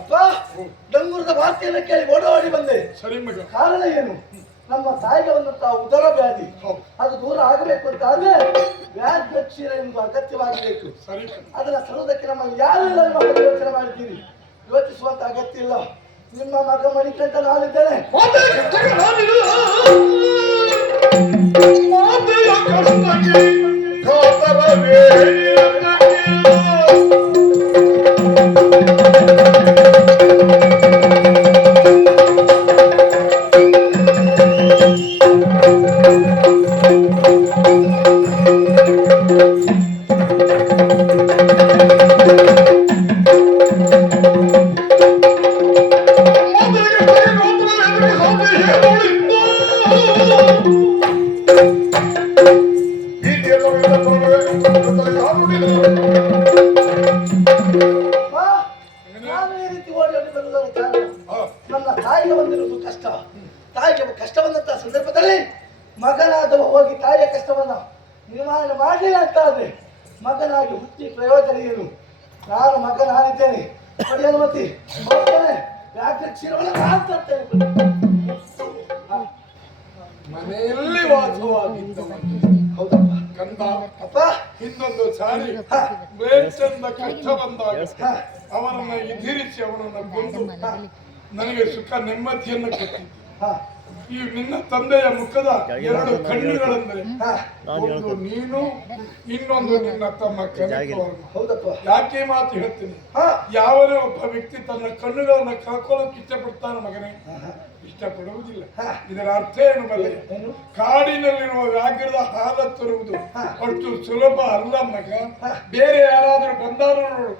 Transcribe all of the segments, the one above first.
ಅಪ್ಪ ಡಂಗುರದ ವಾರ್ತೆಯನ್ನು ಕೇಳಿ ಓಡೋಡಿ ಬಂದೆ. ಕಾರಣ ಏನು? ನಮ್ಮ ತಾಯಿಗೆ ಬಂದಂತಹ ಉದರ ವ್ಯಾಧಿ ಅದು ದೂರ ಆಗಬೇಕು ಅಂತ ಆದ್ರೆ ವ್ಯಾಧ್ಯ ಕ್ಷೀರ ಎಂದು ಅಗತ್ಯವಾಗಬೇಕು. ಅದನ್ನ ತರುವುದಕ್ಕೆ ನಮ್ಮಲ್ಲಿ ಯಾರೆಲ್ಲ ಯೋಚನೆ ಮಾಡಿದ್ದೀರಿ? ಯೋಚಿಸುವಂತ ಅಗತ್ಯ ಇಲ್ಲ. ನಿಮ್ಮ ಮಗ ಮಣಿಕಂತ ನಾನಿದ್ದೇನೆ. ನನ್ನ ತಾಯಿಗೆ ಬಂದಿರುವುದು ಕಷ್ಟ. ತಾಯಿಗೆ ಕಷ್ಟ ಬಂದಂತಹ ಸಂದರ್ಭದಲ್ಲಿ ಮಗನಾದವ ಹೋಗಿ ತಾಯಿಯ ಕಷ್ಟವನ್ನ ನಿವಾರಣೆ ಮಾಡಲಿಲ್ಲ ಅಂತ ಆದ್ರೆ ಮಗನಾಗಿ ಹುಟ್ಟಿ ಪ್ರಯೋಜನ ಏನು? ನಾನು ಮಗನಾಗಿದ್ದೇನೆ. ನೋಡಿ ಅನುಮತಿ ಹೋಗ್ತೇನೆ. ವ್ಯಾಘ್ರ ಕ್ಷೀರವನ್ನ ನಾನು ತರ್ತೇನೆ. ಮನೆಯಲ್ಲಿ ವಾಸವಾಗಿದ್ದ ಹೌದಪ್ಪ ಕಂದ ಅಪ್ಪ. ಇನ್ನೊಂದು ಸಾರಿ ಬೇಚಂದ ಕಷ್ಟ ಬಂದಾಗ ಅವನನ್ನ ಎದುರಿಸಿ ಅವನನ್ನ ಕೊಂದು ನನಗೆ ಸುಖ ನೆಮ್ಮದಿಯನ್ನು ಕೊಟ್ಟಿದ್ದೆ. ಈ ನಿನ್ನ ತಂದೆಯ ಮುಖದ ಎರಡು ಕಣ್ಣುಗಳೆಂದರೆ ಒಂದು ನೀನು, ಇನ್ನೊಂದು ನಿನ್ನ ತಮ್ಮ ಕನಕವನ್ನು. ಯಾಕೆ ಮಾತು ಹೇಳ್ತೀನಿ? ಯಾವನೇ ಒಬ್ಬ ವ್ಯಕ್ತಿ ತನ್ನ ಕಣ್ಣುಗಳನ್ನ ಕಳ್ಕೊಳ್ಳೋಕೆ ಇಷ್ಟಪಡ್ತಾನೆ ಮಗನೇ? ಇಷ್ಟಪಡುವುದಿಲ್ಲ. ಇದರ ಅರ್ಥ ಏನು ಬಲ್ಲ? ಕಾಡಿನಲ್ಲಿರುವ ವ್ಯಾಘ್ರದ ಹಾಲ ತರುವುದು ಅಷ್ಟು ಸುಲಭ ಅಲ್ಲ ಮಗ. ಬೇರೆ ಯಾರಾದ್ರೂ ಬಂದಾರು ನೋಡು,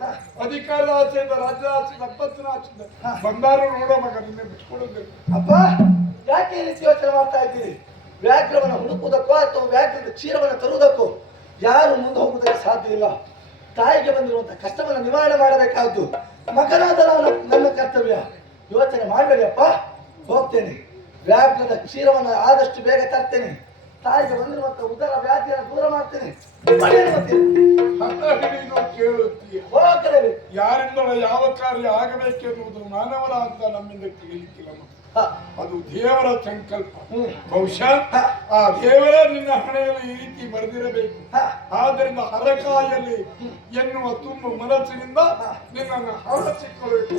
ಅಧಿಕಾರದ ಆಸೆಯಿಂದ ರಾಜ್ಯದ ಆಸೆಯಿಂದ ಸಂಪತ್ತಿನ ಆಸೆಯಿಂದ ಬಂದಾರು ನೋಡೋ ಮಗ, ನಿನ್ನೆ ಬಿಟ್ಕೊಡೋದಿಲ್ಲ. ಅಪ್ಪ ಯಾಕೆ ಈ ರೀತಿ ಯೋಚನೆ ಮಾಡ್ತಾ ಇದ್ದೀರಿ? ವ್ಯಾಘ್ರವನ್ನು ಹುಡುಕುವುದಕ್ಕೋ ಅಥವಾ ವ್ಯಾಘ್ರದ ಕ್ಷೀರವನ್ನು ತರುವುದಕ್ಕೋ ಯಾರು ಮುಂದೆ ಹೋಗುವುದಕ್ಕೆ ಸಾಧ್ಯ ಇಲ್ಲ. ತಾಯಿಗೆ ಬಂದಿರುವಂತಹ ಕಷ್ಟವನ್ನು ನಿವಾರಣೆ ಮಾಡಬೇಕಾದ್ದು ಮಗನಾದ ನನ್ನ ಕರ್ತವ್ಯ. ಯೋಚನೆ ಮಾಡಬೇಡಿಯಪ್ಪ. ಹೋಗ್ತೇನೆ. ವ್ಯಾಘ್ರದ ಕ್ಷೀರವನ್ನು ಆದಷ್ಟು ಬೇಗ ತರ್ತೇನೆ. ತಾಯಿಗೆ ಬಂದಿರುವಂತಹ ಉದರ ವ್ಯಾಧಿಯನ್ನು ದೂರ ಮಾಡ್ತೇನೆ. ಯಾರಿಂದಲೂ ಯಾವ ಕಾರ್ಯ ಆಗಬೇಕೆನ್ನುವುದು ಮಾನವರ ಅಂತ ನಮ್ಮಿಂದ ತಿಳಿಯಲಿಕ್ಕಿಲ್ಲ. ಅದು ದೇವರ ಸಂಕಲ್ಪ. ಬಹುಶಃ ಆ ದೇವರೇ ನಿನ್ನ ಹಣೆಯಲ್ಲಿ ಈ ರೀತಿ ಬರೆದಿರಬೇಕು. ಆದ್ದರಿಂದ ಹರಕಾಯಲ್ಲಿ ಎನ್ನುವ ತುಂಬ ಮನಸ್ಸಿನಿಂದ ನಿನ್ನನ್ನು ಹರಸಿಕೊಳ್ಳಬೇಕು.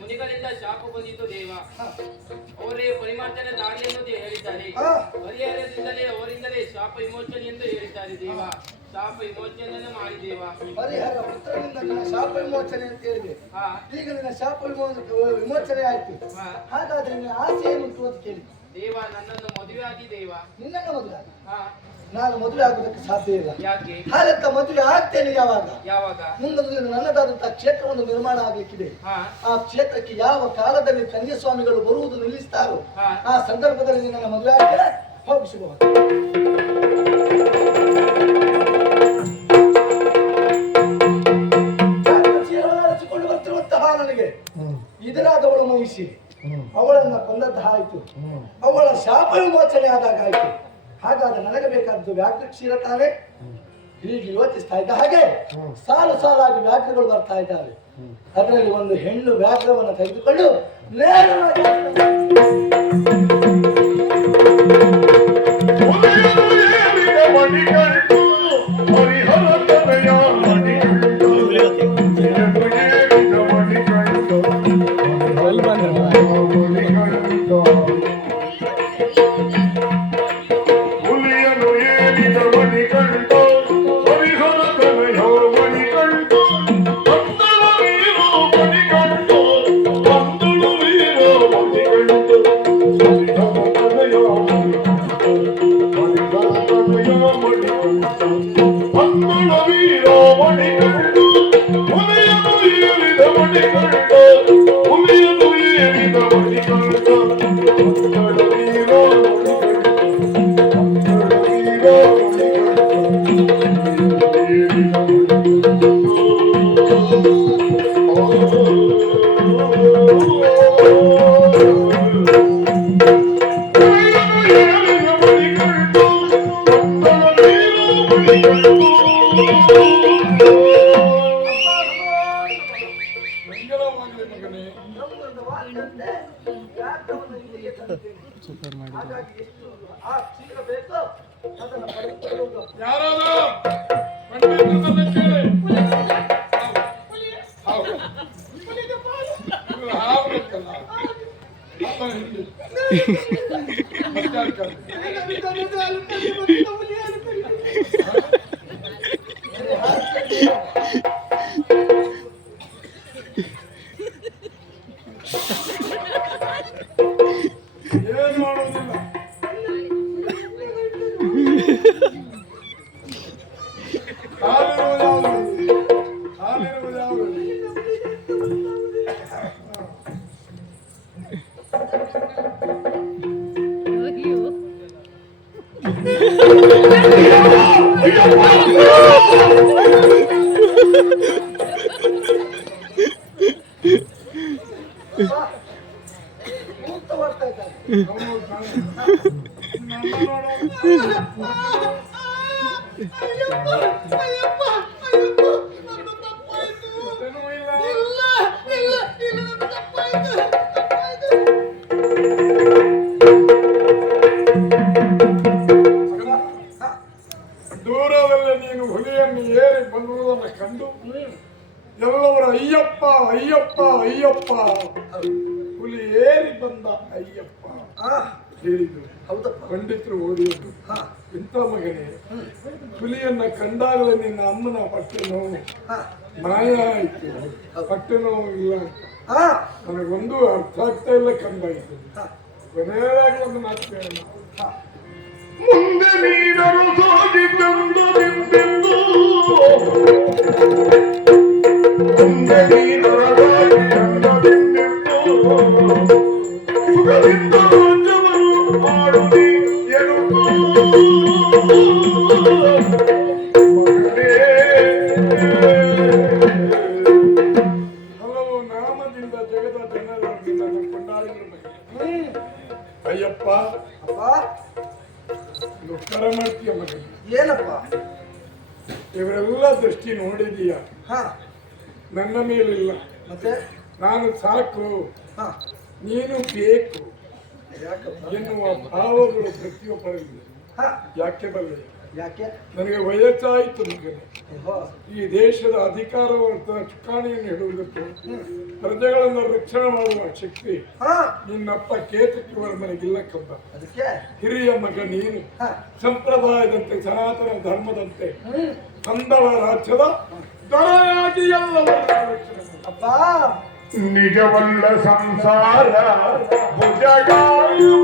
ಮುನಿಗಳಿಂದ ಶಾಪ ಬಂದಿತು ದೇವ. ಅವರೇ ಪರಿಮಾರ್ಜನೆ ದಾರಿಯನ್ನು ಹೇಳಿದ್ದಾರೆ. ಪರಿಹಾರದಿಂದಲೇ ಅವರಿಂದಲೇ ಶಾಪ ವಿಮೋಚನೆ ಎಂದು ಹೇಳಿದ್ದಾರೆ ದೇವ. ಶಾಪ ವಿಮೋಚನೆಯನ್ನು ಮಾಡಿ ದೇವ. ಪರಿಹಾರ ಪುತ್ರನಿಂದ ನನ್ನ ಶಾಪ ವಿಮೋಚನೆ ಅಂತ ಹೇಳಿದೆ. ಈಗ ನನ್ನ ಶಾಪ ವಿಮೋಚನೆ ಆಯ್ತು. ಹಾಗಾದ್ರೆ ನಿನ್ನ ಆಸೆ ಏನು ಅಂತ ಕೇಳಿ ದೇವ. ನನ್ನನ್ನು ಮದುವೆ ಆಗಿ ದೇವ. ನಿನ್ನನ್ನು ಮದುವೆ ಆಗಿ? ನಾನು ಮದುವೆ ಆಗುವುದಕ್ಕೆ ಸಾಧ್ಯ ಇಲ್ಲ. ಯಾಕೆ? ಹಾಗಂತ ಮದುವೆ ಆಗ್ತೇನೆ ಯಾವಾಗ? ಯಾವಾಗ? ಮುಂದೊಂದು ನನ್ನದಾದಂತಹ ಕ್ಷೇತ್ರವನ್ನು ನಿರ್ಮಾಣ ಆಗ್ಲಿಕ್ಕಿದೆ. ಆ ಕ್ಷೇತ್ರಕ್ಕೆ ಯಾವ ಕಾಲದಲ್ಲಿ ಕನ್ಯಾಸ್ವಾಮಿಗಳು ಬರುವುದು ನಿಲ್ಲಿಸ್ತಾರೋ ಆ ಸಂದರ್ಭದಲ್ಲಿ ನನ್ನ ಮದುವೆ ಆಗ್ತೇನೆ. ಹೋಗಿ ಶುಭ. ಹಚ್ಚಿಕೊಂಡು ಬರ್ತಿರುವಂತಹ ನನಗೆ ಇದರಾದವಳು ಮಹಿಷಿ ಅವಳನ್ನ ಕೊಂದದ್ದು ಆಯ್ತು, ಅವಳ ಶಾಪ ವಿಮೋಚನೆ ಆದಾಗ ಆಯ್ತು. ಹಾಗಾದ್ರೆ ನನಗೆ ಬೇಕಾದ್ದು ವ್ಯಾಘ್ರ ಕ್ಷೀರ ತಾನೇ. ಹೀಗೆ ಯೋಚಿಸ್ತಾ ಇದ್ದ ಹಾಗೆ ಸಾಲು ಸಾಲಾಗಿ ವ್ಯಾಘ್ರಗಳು ಬರ್ತಾ ಇದ್ದಾವೆ. ಅದರಲ್ಲಿ ಒಂದು ಹೆಣ್ಣು ವ್ಯಾಘ್ರವನ್ನು ತೆಗೆದುಕೊಂಡು ನೇರವಾಗಿ ದೂರದಲ್ಲಿ ನೀನು ಹುಲಿಯನ್ನು ಏರಿ ಬಂದುವುದನ್ನು ಕಂಡು ಎಲ್ಲವರು ಅಯ್ಯಪ್ಪ ಅಯ್ಯಪ್ಪ ಅಯ್ಯಪ್ಪ, ಹುಲಿ ಏರಿ ಬಂದ ಅಯ್ಯಪ್ಪ ಹೇಳಿದ್ರು. ಹೌದಪ್ಪ, ಪಂಡಿತರು ಓದಿದ್ರು. ಎಂತ ಮಗನೇ, ಹುಲಿಯನ್ನ ಕಂಡಾಗಲೇ ನಿನ್ನ ಅಮ್ಮನ ಹೊಟ್ಟೆ ನೋವು ಮಾಯ ಆಯ್ತು, ಹೊಟ್ಟೆ ನೋವು ಇಲ್ಲ ಅಂತ ನನಗೊಂದು ಅರ್ಥ ಆಗ್ತಾ ಇಲ್ಲ. ಕಂದಾಯ್ತು ಕೊನೆಯದಾಗಿ ಒಂದು ಮಾತು ಕೇಳೋಣ. ಮುಂದೆ ನೀನರು ಸಾಗಿದ್ದೆಂದು ನಿಂತೆಂದು, ಮುಂದೆ ನೀನರ ಸಾಗಿದ್ದೆಂದು ನಿಂತೆಂದು, ಸುಖದಿಂದ ರಾಜ್ಯವನ್ನು ಮಾಡುತ್ತಿ ಎನ್ನುತ್ತೋ ಮಗನೇ. ಹಲವು ನಾಮದಿಂದ ಜಗದ ಜನರು ನಿನ್ನನ್ನು ಕೊಂಡಾಡಿರಬೇಕು. ಅಯ್ಯಪ್ಪ ಅಪ್ಪ ಉತ್ತರ ಮಾಡ್ತೀಯ ಮಗ. ಏನಪ್ಪ ಇವರೆಲ್ಲ ದೃಷ್ಟಿ ನೋಡಿದೀಯ, ನನ್ನ ಮೇಲಿಲ್ಲ. ಮತ್ತೆ ನಾನು ಸಾಕು, ನೀನು ಬೇಕು ಯಾಕಪ್ಪ? ಎನ್ನುವ ಭಾವಗಳು ಪ್ರತಿಯೊಬ್ಬರಲ್ಲಿ ಯಾಕೆ ಬರಲಿಲ್ಲ? ಯಾಕೆ? ನನಗೆ ವಯಸ್ಸಾಯಿತು ಮಗನೇ. ಓಹೋ, ಈ ದೇಶದ ಅಧಿಕಾರವಂತ ಚುಕ್ಕಾಣಿಯನ್ನು ಹಿಡುವುದಕ್ಕೆ, ಪ್ರಜೆಗಳನ್ನು ರಕ್ಷಣೆ ಮಾಡುವ ಶಕ್ತಿ ನಿನ್ನಪ್ಪ ಕೇತಕಿ ವರ್ಮನಿಗಿಲ್ಲ ಕಬ್ಬ. ಅದಕ್ಕೆ ಹಿರಿಯ ಮಗ ನೀನು ಸಂಪ್ರದಾಯದಂತೆ ಸನಾತನ ಧರ್ಮದಂತೆ ಕಂದಳ ರಾಜ್ಯದ ದೊರೆಯಾಗಿ ಎಲ್ಲವನ್ನೂ ರಕ್ಷಣೆ ಮಾಡು. ಅಪ್ಪ ನಿಜವಲ್ಲ ಸಂಸಾರ ಭುಜಗಾಯು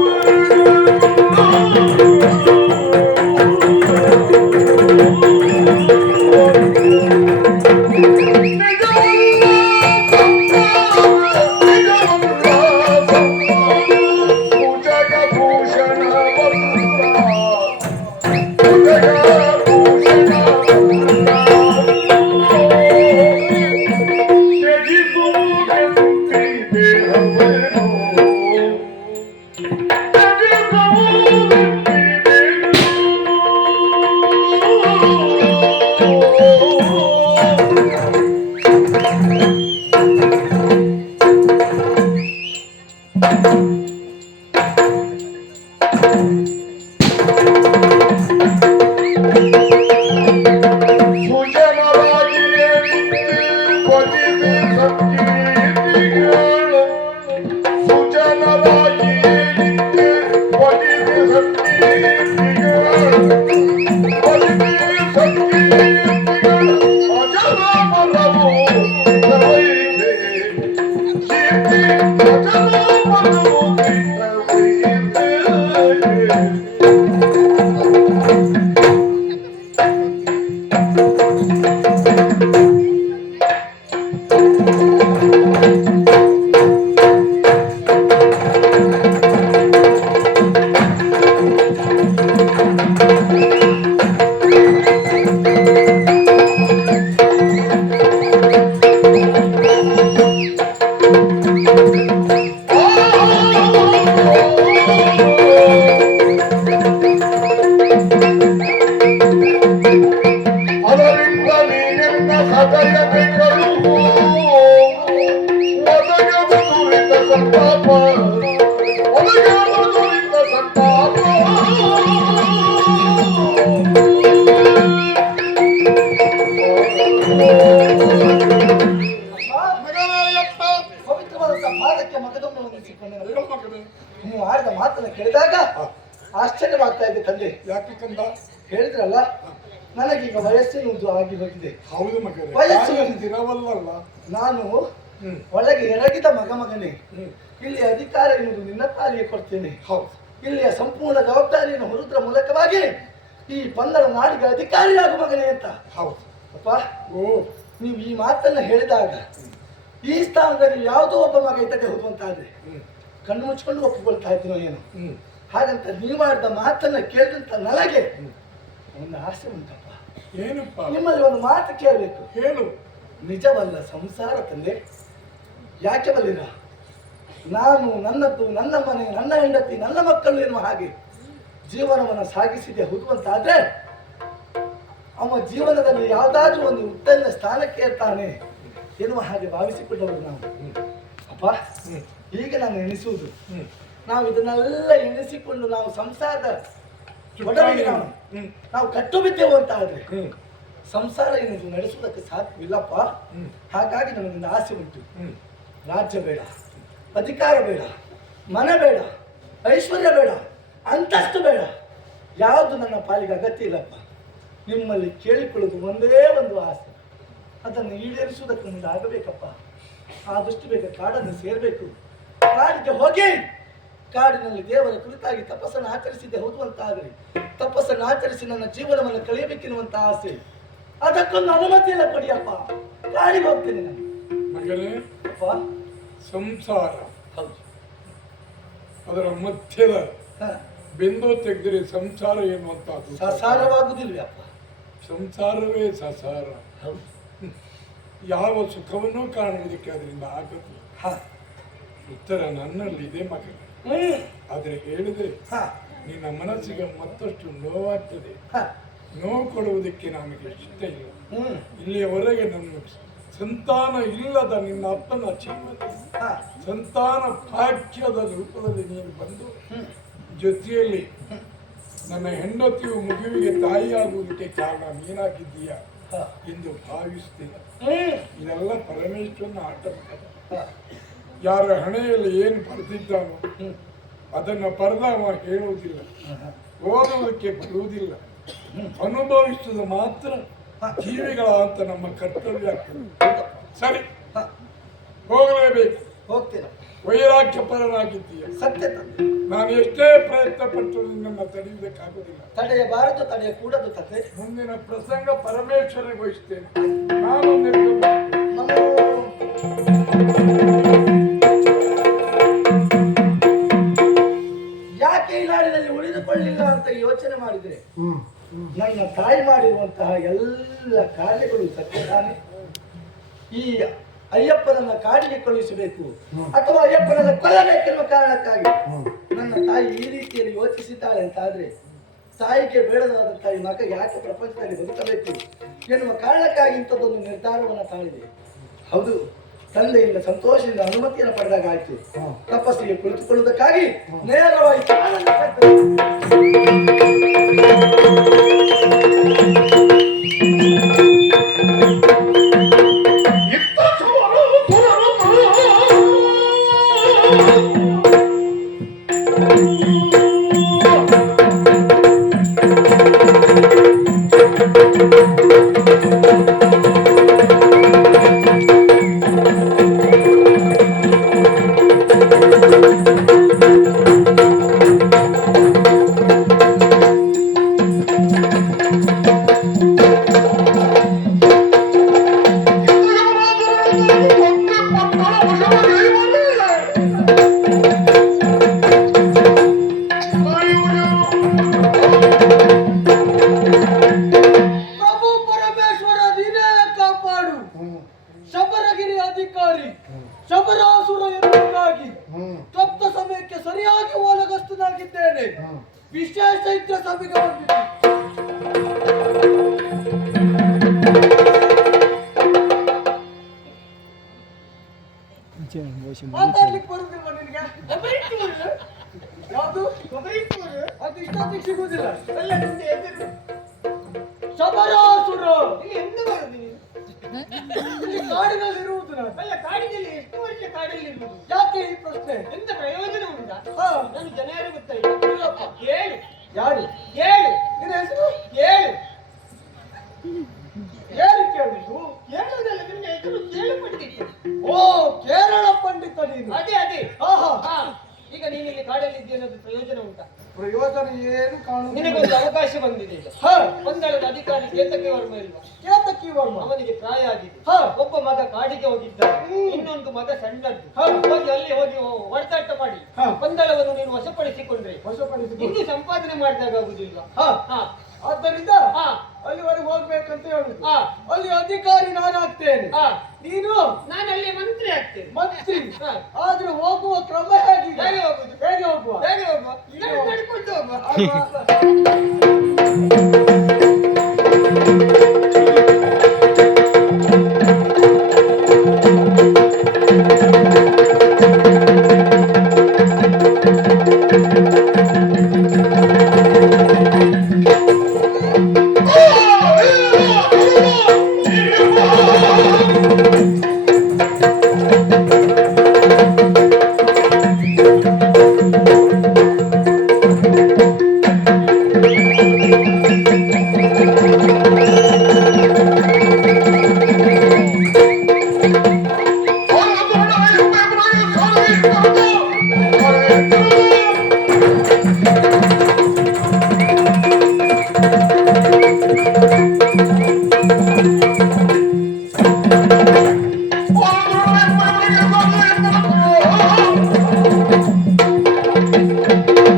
ಸಂತಾಪ ಒಳಗೆ ಮಗುವಿನ ಸಂತಾಪ ಮಗನಾಯಪ್ಪ ಪವಿತ್ರವಾದಂತಹ ಪಾದಕ್ಕೆ ಮಗದೊಮ್ಮೆ ಹೊಂದಿಸಿಕೊಂಡೆ ಮಗನೇ ನೀವು ಆಡಿದ ಮಾತನ್ನ ಕೇಳಿದಾಗ ಆಶ್ಚರ್ಯವಾಗ್ತಾ ಇದೆ ತಂದೆ. ಯಾಕೆ ಕಂದ ಹೇಳಿದ್ರಲ್ಲ ನನಗೀಗ ವಯಸ್ಸಿನುವುದು ಆಗಿ ಹೋಗಿದೆ. ಹೌದು ಮಗನೇ ವಯಸ್ಸು ಇರವಲ್ಲ ನಾನು ಒಳಗೆ ಎರಗಿದ ಮಗನೇ ಇಲ್ಲಿ ಅಧಿಕಾರ ಎನ್ನುವುದು ನಿನ್ನ ಪಾಲಿಗೆ ಕೊಡ್ತೇನೆ. ಹೌದು ಇಲ್ಲಿಯ ಸಂಪೂರ್ಣ ಜವಾಬ್ದಾರಿಯನ್ನು ಹೊರುವುದರ ಮೂಲಕವಾಗಿ ಈ ಪಂದಳ ನಾಡಿಗೆ ಅಧಿಕಾರಿಯಾಗುವ ಮಗನೇ ಅಂತ. ಹೌದು ಅಪ್ಪ ಓ ನೀವು ಈ ಮಾತನ್ನ ಹೇಳಿದಾಗ ಈ ಸ್ಥಾನದಲ್ಲಿ ಯಾವುದೋ ಒಬ್ಬ ಮಗ ಇದ್ದಕ್ಕೆ ಹೋಗುವಂತಾದ್ರೆ ಕಣ್ಣು ಮುಚ್ಕೊಂಡು ಒಪ್ಪಿಕೊಳ್ತಾ ಇದ್ದೀನೋ ಏನು. ಹಾಗಂತ ನೀವು ಮಾಡಿದ ಮಾತನ್ನ ಕೇಳಿದಂತ ನನಗೆ ಒಂದು ಆಸೆ ಉಂಟಪ್ಪ. ಏನಪ್ಪ ನಿಮ್ಮಲ್ಲಿ ಒಂದು ಮಾತು ಕೇಳಬೇಕು. ಹೇಳು ನಿಜವಲ್ಲ ಸಂಸಾರ ತಂದೆ, ಯಾಕೆ ಬಲ್ಲಿರ ನಾನು ನನ್ನದ್ದು ನನ್ನ ಮನೆ ನನ್ನ ಹೆಂಡತಿ ನನ್ನ ಮಕ್ಕಳು ಎನ್ನುವ ಹಾಗೆ ಜೀವನವನ್ನು ಸಾಗಿಸಿದೆ ಹೋಗುವಂತಾದ್ರೆ ಅವ ಜೀವನದಲ್ಲಿ ಯಾವುದಾದ್ರೂ ಒಂದು ಉತ್ತಮ ಸ್ಥಾನಕ್ಕೆ ಇರ್ತಾನೆ ಎನ್ನುವ ಹಾಗೆ ಭಾವಿಸಿಕೊಂಡವರು ನಾವು. ಅಪ್ಪ ಈಗ ನಾನು ಎಣಿಸುವುದು ನಾವು ಇದನ್ನೆಲ್ಲ ಎಣಿಸಿಕೊಂಡು ನಾವು ಸಂಸಾರದ ಒಡವೆಗೆ ನಾವು ಕಟ್ಟು ಬಿದ್ದೆವು ಅಂತ ಆದ್ರೆ ಸಂಸಾರ ಎನ್ನುವುದು ನಡೆಸುವುದಕ್ಕೆ ಸಾಧ್ಯವಿಲ್ಲಪ್ಪ. ಹಾಗಾಗಿ ನನಗೊಂದು ಆಸೆ ಉಂಟು. ರಾಜ್ಯ ಬೇಡ, ಅಧಿಕಾರ ಬೇಡ, ಮನೆ ಬೇಡ, ಐಶ್ವರ್ಯ ಬೇಡ, ಅಂತಸ್ತು ಬೇಡ, ಯಾವುದು ನನ್ನ ಪಾಲಿಗೆ ಅಗತ್ಯ ಇಲ್ಲಪ್ಪ. ನಿಮ್ಮಲ್ಲಿ ಕೇಳಿಕೊಳ್ಳುವುದು ಒಂದೇ ಒಂದು ಆಸೆ, ಅದನ್ನು ಈಡೇರಿಸುವುದಕ್ಕೆ ಮುಂದೆ ಆಗಬೇಕಪ್ಪ. ಆದಷ್ಟು ಬೇಗ ಕಾಡನ್ನು ಸೇರಬೇಕು. ಕಾಡಿಗೆ ಹೋಗಿ ಕಾಡಿನಲ್ಲಿ ದೇವರ ಕುರಿತಾಗಿ ತಪಸ್ಸನ್ನು ಆಚರಿಸಿದ್ದೆ ಹೋಗುವಂತಾಗಲಿ ತಪಸ್ಸನ್ನು ಆಚರಿಸಿ ನನ್ನ ಜೀವನವನ್ನು ಕಳೆಯಬೇಕೆನ್ನುವಂತ ಆಸೆ. ಅದಕ್ಕೊಂದು ಅನುಮತಿಯಲ್ಲ ಕೊಡಿಯಪ್ಪ. ಕಾಡಿಗೆ ಹೋಗ್ತೇನೆ ನಾನು. ಮಗನೇ ಅಪ್ಪ ಸಂಸಾರ ಹೌದು ಅದರ ಮಧ್ಯದ ಹ. ಬಿಂದು ತೆಗೆದರೆ ಸಂಸಾರ ಎನ್ನುವಂತಹದ್ದು ಸಸಾರವಾಗುದಿಲ್ವೇ ಅಪ್ಪ? ಸಂಸಾರವೇ ಸಸಾರ. ಹೌದು ಯಾವ ಸುಖವನ್ನೂ ಕಾಣುವುದಕ್ಕೆ ಅದರಿಂದ ಆಗದು. ಹ. ಉತ್ತರ ನನ್ನಲ್ಲಿದೆ ಮಗನೇ. ಆದ್ರೆ ಹೇಳಿದ್ರೆ ನಿನ್ನ ಮನಸ್ಸಿಗೆ ಮತ್ತಷ್ಟು ನೋವಾಗ್ತದೆ. ನೋವು ಕೊಡುವುದಕ್ಕೆ ನಮಗೆ ಇಷ್ಟ ಇಲ್ಲ. ಇಲ್ಲಿಯವರೆಗೆ ನನ್ನ ಸಂತಾನ ಇಲ್ಲದ ನಿನ್ನ ಅಪ್ಪನ ಜೀವನ ಸಂತಾನ ಭಾಗ್ಯದ ರೂಪದಲ್ಲಿ ನೀನು ಬಂದು ಜೊತೆಯಲ್ಲಿ ನನ್ನ ಹೆಂಡತಿಯು ಮಗುವಿಗೆ ತಾಯಿಯಾಗುವುದಕ್ಕೆ ಕಾರಣ ನೀನಾಗಿದ್ದೀಯ ಎಂದು ಭಾವಿಸ್ತೇನೆ. ಇದೆಲ್ಲ ಪರಮೇಶ್ವರನ ಆಟ. ಯಾರ ಹಣೆಯಲ್ಲಿ ಏನು ಬರೆದಿದ್ದಾನೋ ಅದನ್ನು ಬರೆದವ ಹೇಳುವುದಿಲ್ಲ, ಓದುವುದಕ್ಕೆ ಬರುವುದಿಲ್ಲ, ಅನುಭವಿಸುವುದು ಮಾತ್ರ ಜೀವಿಗಳ ಅಂತ ನಮ್ಮ ಕರ್ತವ್ಯ ಆಗ್ತದೆ. ಸರಿ, ಹೋಗಲೇಬೇಕು. ಹೋಗ್ತೇನೆ. ವೈರಾಗ್ಯ ಪರನಾಗಿದ್ದೀಯ. ಸತ್ಯ ತಂದೆ. ನಾನು ಎಷ್ಟೇ ಪ್ರಯತ್ನ ಪಟ್ಟು ನಿನ್ನನ್ನು ತಡೆಯುವುದಕ್ಕಾಗುವುದಿಲ್ಲ. ತಡೆಯಬಾರದು, ತಡೆಯಕೂಡದು ತಂದೆ. ಮುಂದಿನ ಪ್ರಸಂಗ ಪರಮೇಶ್ವರಿಗೆ ವಹಿಸ್ತೇನೆ. ನಾನು ನಿರ್ಗಮ ಯಾಕೆ ಈ ನಾಡಿನಲ್ಲಿ ಉಳಿದುಕೊಳ್ಳಿಲ್ಲ ಅಂತ ಯೋಚನೆ ಮಾಡಿದ್ರೆ ನನ್ನ ತಾಯಿ ಮಾಡಿರುವಂತಹ ಎಲ್ಲ ಕಾರ್ಯಗಳು ಸತ್ಯ ತಾನೆ. ಈ ಅಯ್ಯಪ್ಪನನ್ನ ಕಾಡಿಗೆ ಕಳುಹಿಸಬೇಕು ಅಥವಾ ಅಯ್ಯಪ್ಪನನ್ನ ಕೊಲ್ಲಬೇಕೆನ್ನುವ ಕಾರಣಕ್ಕಾಗಿ ನನ್ನ ತಾಯಿ ಈ ರೀತಿಯಲ್ಲಿ ಯೋಚಿಸಿದ್ದಾಳೆ ಅಂತ ಆದ್ರೆ ತಾಯಿಗೆ ಬೇಡದಾದಂತಹ ಈ ಮಗ ಯಾಕೆ ಪ್ರಪಂಚದಲ್ಲಿ ಬದುಕಬೇಕು ಎನ್ನುವ ಕಾರಣಕ್ಕಾಗಿ ಇಂಥದ್ದೊಂದು ನಿರ್ಧಾರವನ್ನು ತಾಳಿದೆ. ಹೌದು, ತಂದೆಯಿಂದ ಸಂತೋಷದಿಂದ ಅನುಮತಿಯನ್ನು ಪಡೆದಾಗ ಆಯ್ತು. ತಪಸ್ಸಿಗೆ ಕುಳಿತುಕೊಳ್ಳುವುದಕ್ಕಾಗಿ ನೇರವಾಗಿ ಶಬರಗಿರಿ ಅಧಿಕಾರಿ ಶಬರಾಸುರ ಎನ್ನುವುದಾಗಿ ತಪ್ಪ ಸಮಯಕ್ಕೆ ಸರಿಯಾಗಿ ಓಲಗಸ್ತನಾಗಿದ್ದೇನೆ. ವಿಶೇಷ ಇದ್ರ ಸಭೆಗೆ ಬಂದಿದೆ. ಮಾತಾಡ್ಲಿಕ್ಕೆ ಬರುದಿಲ್ವ ಸಿಗುವುದಿಲ್ಲ. ಅಲ್ಲ ನಿಮ್ಗೆ ಎದುರು ಶಬರಾಸುರ ಇಲ್ಲಿ ಎಂತ ಮಾಡುದು ನೀನು? ಇಲ್ಲಿ ಕಾಡಿನಲ್ಲಿ ಇರುವುದು ನಾನು. ಅಲ್ಲ ಕಾಡಿನಲ್ಲಿ ಎಷ್ಟು ವರ್ಷ ಕಾಡಲ್ಲಿ ಇರುವುದು? ಯಾಕೆ ಈ ಪ್ರಶ್ನೆ? ಎಂತ ಪ್ರಯೋಜನ ಉಂಟಾ? ಹಾ. ನಾನು ಜನ ಯಾರು ಗೊತ್ತಾಯಿಲ್ಲ. ಇಲ್ಲಪ್ಪ, ಕೇಳು ಯಾರು? ಕೇಳು ನಿನ್ನ ಹೆಸರು? ಕೇಳು ಯಾರು ಕೇಳುದು? ಕೇಳುವುದಲ್ಲ, ನಿನ್ನ ಹೆಸರು ಕೇಳು ಪಂಡಿತ. ಓ, ಕೇರಳ ಪಂಡಿತ ನೀನು. ಅದೇ ಅದೇ. ಆಹಾ. ಹಾ. ಈಗ ನೀನು ಇಲ್ಲಿ ಕಾಡಲ್ಲಿ ಇದ್ದೇನದು ಪ್ರಯೋಜನ ಉಂಟಾ? ಪ್ರಯೋಜನ ಏನು ಕಾಣುವುದಿಲ್ಲ. ನಿನಗೊಂದು ಅವಕಾಶ ಬಂದಿದೆ ಈಗ. ಹಾ. ಒಂದಳದ ಅಧಿಕಾರಿ ಕೇತಕಿ ವರ್ಮ ಇಲ್ವಾ? ಕೇತಕಿ ವರ್ಮ. ಅವನಿಗೆ ಪ್ರಾಯ ಆಗಿದೆ. ಹಾ. ಒಬ್ಬ ಮಗ ಕಾಡಿಗೆ ಹೋಗಿದ್ದಾನೆ, ಇನ್ನೊಂದು ಮಗ ಸಣ್ಣದ್ದು. ಹಾ. ಹೋಗಿ ಅಲ್ಲಿ ಹೋಗಿ ಹೊಡೆದಾಟ ಮಾಡಿ ಹಾ. ಗೊಂದಲವನ್ನು ನೀನು ವಶಪಡಿಸಿಕೊಂಡ್ರೆ ವಶಪಡಿಸಿಕೊಂಡು ಇನ್ನು ಸಂಪಾದನೆ ಮಾಡಿದಾಗ ಆಗುದಿಲ್ವಾ? ಹಾ. ಹಾ. ಆದ್ದರಿಂದ ಹಾ. ಅಲ್ಲಿವರೆಗೆ ಹೋಗ್ಬೇಕಂತ ಹೇಳುದು. ಹಾ. ಅಲ್ಲಿ ಅಧಿಕಾರಿ ನಾನಾಗ್ತೇನೆ, ಹಾ. ನೀನು ನಾನು ಅಲ್ಲಿ ಮಂತ್ರಿ ಆಗ್ತೇನೆ. ಮಂತ್ರಿ. ಹಾ. ಆದ್ರೆ ಹೋಗುವ ಕ್ರಮ ಹೇಗೆ? ಹೇಗೆ ಹೋಗುದು? ಹೇಗೆ ಹೋಗುವ? ಹೇಗೆ ಹೋಗುವ? ನಾನು ನಡ್ಕೊಂಡು ಹೋಗುವ. ಅಲ್ವಾ?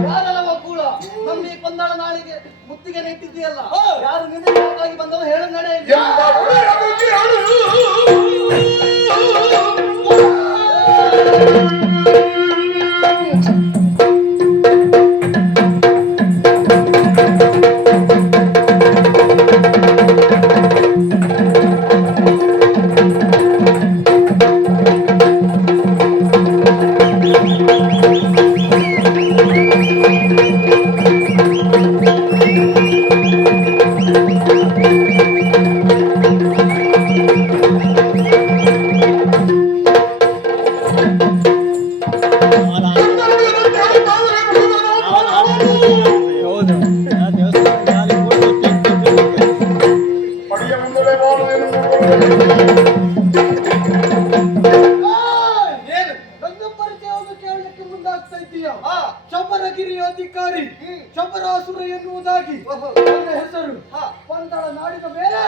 ಯಾರಲ್ಲ ಒಕ್ಕೂಳ? ನಮ್ಮ ಈ ಕೊಂದಾಳ ನಾಳಿಗೆ ಮುತ್ತಿಗೆ ನೆಟ್ಟಿದ್ದೀಯಲ್ಲ, ಯಾರು ನಿನ್ನೆ ಬಂದವ ಹೇಳು ನಡೆ. ಪಡೆಯ ಮುಂದಲೇ ಬಾಳುವೆನು. ಏನು ನನ್ನ ಪರಿಚಯವನ್ನು ಕೇಳಲಿಕ್ಕೆ ಮುಂದಾಗ್ತಾ ಇದ್ದೀಯ? ಶಬರಗಿರಿ ಅಧಿಕಾರಿ ಶಬರಾಸುರ ಎನ್ನುವುದಾಗಿ ನನ್ನ ಹೆಸರು. ಕೊಂದಾಳ ನಾಡಿನ ಮೇಲೆ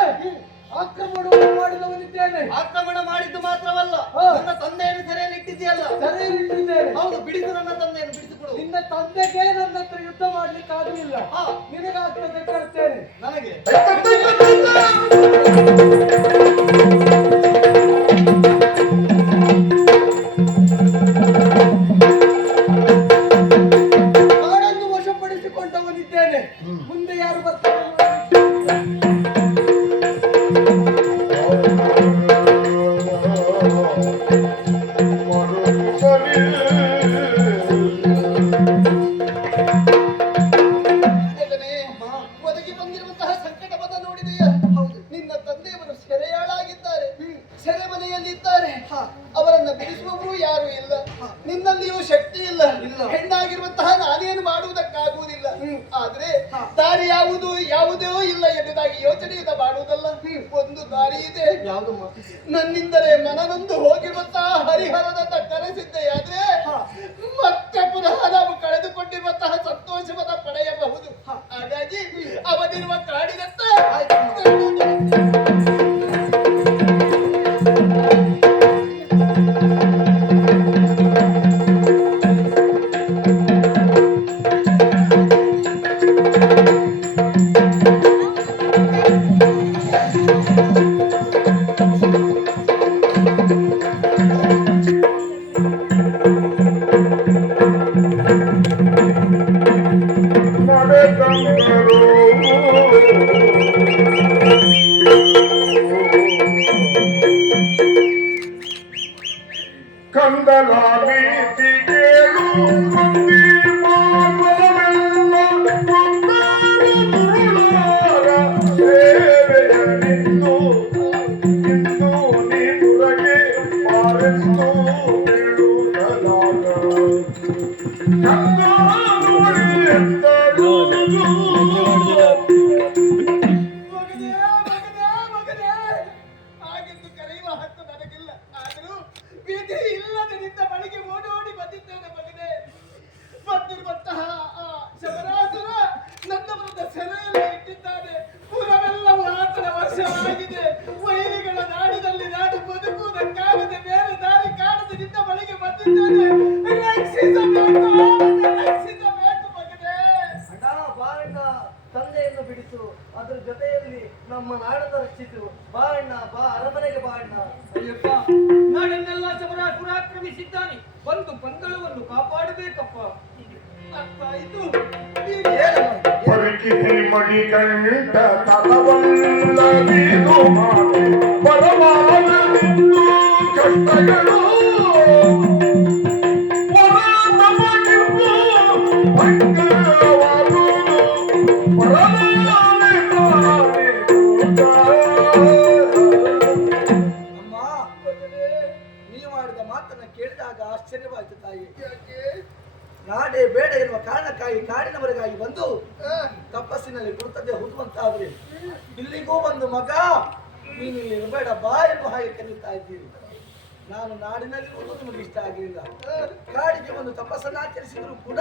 ಆಕ್ರಮಣವನ್ನು ಮಾಡಿದವನಿದ್ದೇನೆ. ಆಕ್ರಮಣ ಮಾಡಿದ್ದು ಮಾತ್ರವಲ್ಲ, ನನ್ನ ತಂದೆಯನ್ನು ಸೆರೆಯಲ್ಲಿ ಇಟ್ಟಿದೆಯಲ್ಲ. ಸೆರೆಯಲ್ಲಿಟ್ಟಿದ್ದೇನೆ. ಹೌದು, ಬಿಡಿಸು ನನ್ನ ತಂದೆಯನ್ನು ಬಿಡಿಸಿಕೊಡು. ನಿನ್ನ ತಂದೆಗೆ ನನ್ನ ಹತ್ರ ಯುದ್ಧ ಮಾಡ್ಲಿಕ್ಕೆ ಆಗಲಿಲ್ಲ, ನಿನಗಾಗ್ತದೆ ಕರ್ತೇನೆ. ನನಗೆ ನಾಡನ್ನು ವಶಪಡಿಸಿಕೊಂಡವನಿದ್ದೇನೆ. ಮುಂದೆ ಯಾರು ಬರ್ತಾರೆ? ಒದಗಿ ಬಂದಿರುವಂತಹ ಸಂಕಟವನ್ನ ನೋಡಿದೆಯಾ? ನಿನ್ನ ತಂದೆಯವರು ಸೆರೆಯಾಳಾಗಿದ್ದಾರೆ, ಸೆರೆಮನೆಯಲ್ಲಿದ್ದಾರೆ. ಅವರನ್ನ ಬಿಡಿಸುವವರು ಯಾರು ಇಲ್ಲ, ನಿನ್ನಲ್ಲಿಯೂ ಶಕ್ತಿ ಇಲ್ಲ. ಹೆಣ್ಣಾಗಿರುವಂತಹ ನಾನೇನು ಮಾಡುವುದಕ್ಕಾಗುವುದಿಲ್ಲ. ಆದ್ರೆ ದಾರಿ ಯಾವುದೋ ಇಲ್ಲ ಎಂಬುದಾಗಿ ಯೋಚನೆಯಿಂದ ಮಾಡುವುದಲ್ಲ. ಒಂದು ದಾರಿ ಇದೆ. ನನ್ನಿಂದಲೇ ಮನನೊಂದು ಹೋಗಿರುವಂತಹ ಹರಿಹರನನ್ನ ಕರೆಸಿದ್ದೆಯಾದ್ರೆ ಮತ್ತೆ ಪುನಃ ನಾವು ಕಳೆದುಕೊಂಡಿರುವಂತಹ ಸಂತೋಷವನ್ನ ಪಡೆಯಬಹುದು. ಹಾಗಾಗಿ ಅವನಿರುವ ಕಾಡಿನತ್ತ ಮಗನೇ ಮಗನೇ ಮಗನೇ ಹಾಗೆಂದು ಕರೆಯುವ ಹಕ್ಕು ನನಗಿಲ್ಲ. ಆದರೂ ವಿಧಿ ಇಲ್ಲದೆ ನಿನ್ನ ಬಳಿಗೆ ಓಡೋಡಿ ಬಂದಿದ್ದೇನೆ ಮಗನೇ. ಬಂದಿರುವಂತಹ ಆ ಶಬರಾಸುರ ನನ್ನ ವಿರುದ್ಧ ಸೆರೆಯಲ್ಲಿ ಇಟ್ಟಿದ್ದಾನೆ. ಪುರವೆಲ್ಲವೂ ಆತನ ವಶವಾಗಿದೆ. ವೈರಿಗಳ ನಾಡಿನಲ್ಲಿ ನಾನು ಬದುಕುವುದಕ್ಕಾಗದೆ ಬೇರೆ ದಾರಿ ಕಾಣದೆ ನಿನ್ನ ಬಳಿಗೆ ಬಂದಿದ್ದೇನೆ. ರಕ್ಷಿಸಬೇಕು ರಕ್ಷಿಸಬೇಕು ಮಗನೇ. ಅಣ್ಣ ಬಾ ಅಣ್ಣ, ತಂದೆಯನ್ನು ಬಿಡಿಸು, ಅದ್ರ ಜೊತೆಯಲ್ಲಿ ನಮ್ಮ ನಾಡನ್ನು ರಕ್ಷಿಸು. ಬಾ ಅಣ್ಣ, ಬಾ ಅರಮನೆಗೆ ಬಾ ಅಣ್ಣ. ಅಯ್ಯಪ್ಪ, ನಾಡನ್ನೆಲ್ಲ ಶಬರಾಸುರ ಆಕ್ರಮಿಸಿದ್ದಾನೆ. ಬಂದು ಪಂದಳವನ್ನು ಕಾಪಾಡಬೇಕಪ್ಪ. ಅರ್ಥ ಆಯ್ತು. ಪರಿಕಿಸಿ ಮಣಿಗಂಟ ತಲವಲ್ಲದಿದು ಮಾತು ಪರಮಾನಂದು ಕಷ್ಟಗಳು ಅಮ್ಮ, ನೀವು ಮಾಡಿದ ಮಾತನ್ನ ಕೇಳಿದಾಗ ಆಶ್ಚರ್ಯವಾಯಿತು ತಾಯಿ. ನಾಡೇ ಬೇಡ ಎನ್ನುವ ಕಾರಣಕ್ಕಾಗಿ ಕಾಡಿನವರಿಗಾಗಿ ಬಂದು ತಪಸ್ಸಿನಲ್ಲಿ ಕುಳಿತದ್ದೇ ಹುಟ್ಟುವಂತಾದ್ರೆ ಇಲ್ಲಿಗೂ ಬಂದು ಮಗ ನೀನು ಇಲ್ಲಿ ಇರಬೇಡ ಬಾ ಎನ್ನುವ ಹಾಗೆ ಕರೀತಾ ಇದ್ದೀರಿ. ನಾನು ನಾಡಿನಲ್ಲಿರುವುದು ನಿಮಗೆ ಇಷ್ಟ ಆಗಲಿಲ್ಲ. ಕಾಡಿಗೆ ಒಂದು ತಪಸ್ಸನ್ನು ಆಚರಿಸಿದ್ರು ಕೂಡ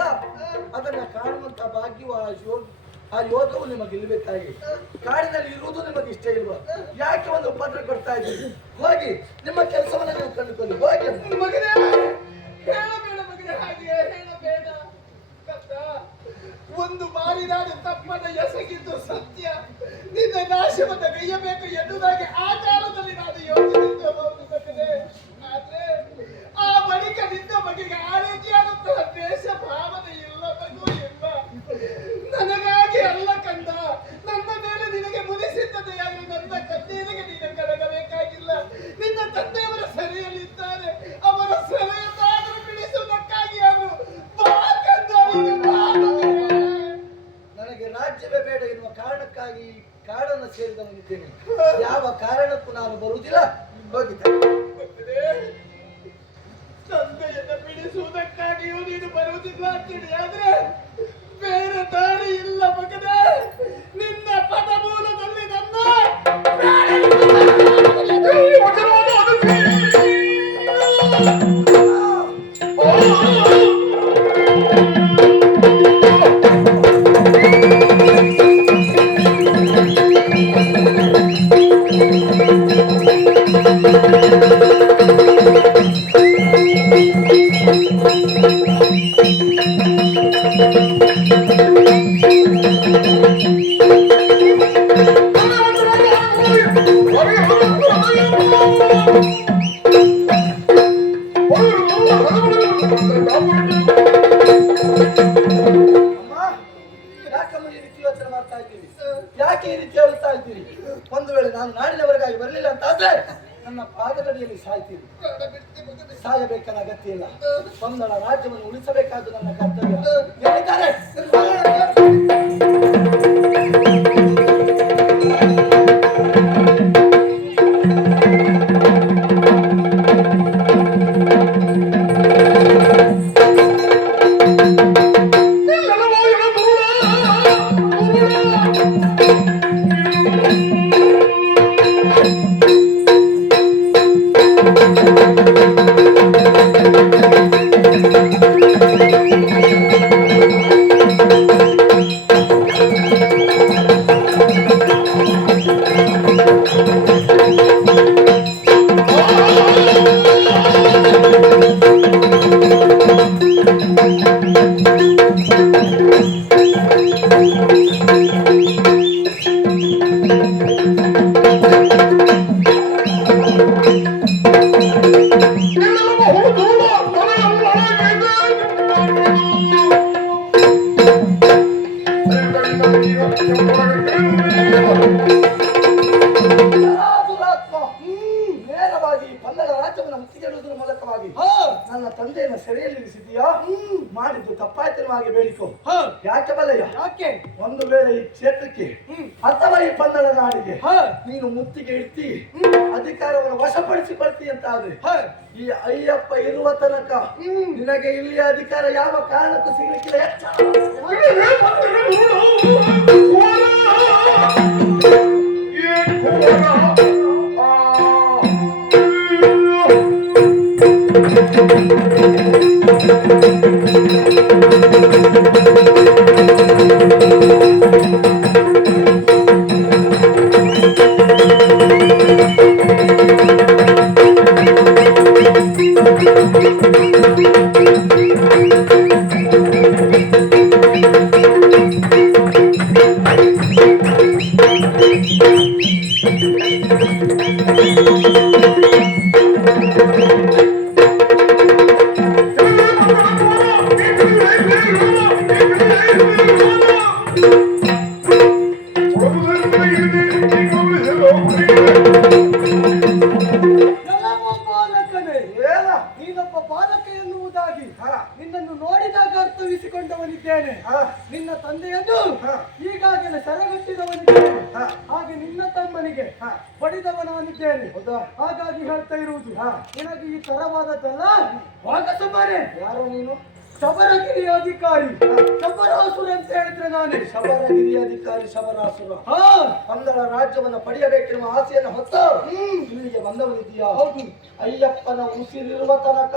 ಅದನ್ನ ಕಾಣುವಂತ ಭಾಗ್ಯವು ಆ ಯೋಗವು ನಿಮಗೆ ಇಲ್ಲಬೇಕಾಗಿ ಕಾಡಿನಲ್ಲಿ ಇರುವುದು ನಿಮಗೆ ಇಷ್ಟ ಇಲ್ವಾ? ಯಾಕೆ ಒಂದು ಉಪದ್ರ ಕೊಡ್ತಾ ಇದ್ದೀರಿ? ಹೋಗಿ ನಿಮ್ಮ ಕೆಲಸವನ್ನು ನೀವು ಕಂಡುಕೊಳ್ಳಿ. ಹೋಗಿ ಮಗನೇ ಹೇಳಬೇಡ ಮಗನೇ, ಹಾಗೆ ಹೇಳಬೇಡ. ಕತ್ತ, ಒಂದು ಬಾರಿ ನಾನು ತಪ್ಪದ ಎಸಗಿದ್ದು ಸತ್ಯ. ನಿನ್ನ ನಾಶವನ್ನು ಗೈಯಬೇಕು ಎನ್ನುವುದಾಗಿ ಆ ಕಾಲದಲ್ಲಿ ನಾನು ಯೋಚಿಸಿದ್ದಬಹುದು ಮಗನೇ. ಆದ್ರೆ ಆ ಬಳಿಕ ನಿನ್ನ ಬಗೆಗೆ ಆ ರೀತಿಯಾದಂತಹ ದ್ವೇಷ ಭಾವನೆ ಇಲ್ಲ ಮಗು, ಇಲ್ಲ. ನನಗಾಗಿ ಅಲ್ಲ ಕಂದ, ನನ್ನ ಮೇಲೆ ನಿನಗೆ ಮುನಿಸಿದ್ದದೆಯಾಗಿ ನನ್ನ ಕಣ್ಣೀರಿಗೆ ನೀನು ಕರಗಬೇಕಾಗಿಲ್ಲ. ನಿನ್ನ ತಂದೆಯವರ ಸೆರೆಯಲ್ಲಿದ್ದಾರೆ, ಅವರ ಸೆರೆಯನ್ನಾದರೂ ಬಿಡಿಸುವುದಕ್ಕಾಗಿ ಅವರು ಬಾ ಕಂದ, ನೀನು ಬಾ ಮಗನೇ. ನನಗೆ ರಾಜ್ಯವೇ ಬೇಡ ಎನ್ನುವ ಕಾರಣಕ್ಕಾಗಿ ಕಾಡನ್ನು ಸೇರಿದವನಿದ್ದೇನೆ. ಯಾವ ಕಾರಣಕ್ಕೂ ನಾನು ಬರುವುದಿಲ್ಲ. ಹೋಗಿದ್ದೆ ತಂದೆಯನ್ನು ಬಿಡಿಸುವುದಕ್ಕಾಗಿಯೂ ನೀನು ಬರುವುದಿಲ್ಲ ಅಂತೇಳಿ, ಆದ್ರೆ ಬೇರೆ ದಾರಿ ಇಲ್ಲ ಮಗನೇ. ನಿನ್ನ ಪದಮೂಲದಲ್ಲಿ ನನ್ನ ಯಾಕೆ ಈ ರೀತಿ ಹೇಳ್ತಾ ಇದ್ದೀರಿ? ಒಂದು ವೇಳೆ ನಾನು ನಾಡಿನವರೆಗಾಗಿ ಬರಲಿಲ್ಲ ಅಂತಾದ್ರೆ ನನ್ನ ಪಾದದಡಿಯಲ್ಲಿ ಸಾಯ್ತೀರಿ. ಸಾಯಬೇಕನ್ನ ಅಗತ್ಯ ಇಲ್ಲ. ಪಂದಳ ರಾಜ್ಯವನ್ನು ಉಳಿಸಬೇಕಾದ್ದು ನನ್ನ ಕರ್ತವ್ಯ. ಹೇಳಿದ್ದಾರೆ ಮಾಡಿದ್ದು ತಪ್ಪಾಯ್ತು ಹಾಗೆ ಬೇಡಿಕೋ. ಹ. ಯಾಕೆ ಬಲ್ಲಯ್ಯ? ಯಾಕೆ? ಒಂದು ವೇಳೆ ಈ ಕ್ಷೇತ್ರಕ್ಕೆ ಅಥವಾ ಈ ಪಂದಳ ನಾಡಿಗೆ ಹ. ನೀನು ಮುತ್ತಿಗೆ ಇಡ್ತಿ ಅಧಿಕಾರವನ್ನು ವಶಪಡಿಸಿಕೊಳ್ತಿ ಅಂತ ಆದ್ರೆ ಹ. ಈ ಅಯ್ಯಪ್ಪ ಇರುವ ತನಕ ನಿನಗೆ ಇಲ್ಲಿಯ ಅಧಿಕಾರ ಯಾವ ಕಾರಣಕ್ಕೂ ಸಿಗ್ಲಿಕ್ಕಿಲ್ಲ. ಎಚ್ಚರ. ನೀನೊಬ್ಬ ಬಾಲಕ ಎನ್ನುವುದಾಗಿ ನಿನ್ನನ್ನು ನೋಡಿದಾಗ ಅರ್ಥವಿಸಿಕೊಂಡವನಿದ್ದೇನೆ. ನಿನ್ನ ತಂದೆಯನ್ನು ಈಗಾಗಲೇ ಸೆರೆಗಟ್ಟಿದವನಿದ್ದೇನೆ. ಹಾಗೆ ನಿನ್ನ ತಮ್ಮನಿಗೆ ಹೊಡೆದವನಾಗಿದ್ದೇನೆ. ಹಾಗಾಗಿ ಹೇಳ್ತಾ ಇರುವುದು ನಿನಗೆ ಈ ತರವಾದದ್ದಲ್ಲ. ಸುಮ್ಮನೆ ಯಾರು ನೀನು? ಶಬರಗಿರಿಯ ಅಧಿಕಾರಿ ಶಬರಾಸುರ ಅಂತ ಹೇಳಿದ್ರೆ ನಾನೇ. ಶಬರಗಿರಿಯ ಅಧಿಕಾರಿ ಶಬರಾಸುರ ಪಂದಳ ರಾಜ್ಯವನ್ನು ಪಡೆಯಬೇಕೆನ್ನುವ ಆಸೆಯನ್ನು ಹೊತ್ತ ಇಲ್ಲಿಗೆ ಬಂದವನಿದೆಯಾ? ಹೌದು. ಅಯ್ಯಪ್ಪನ ಉಸಿರಿರುವ ತನಕ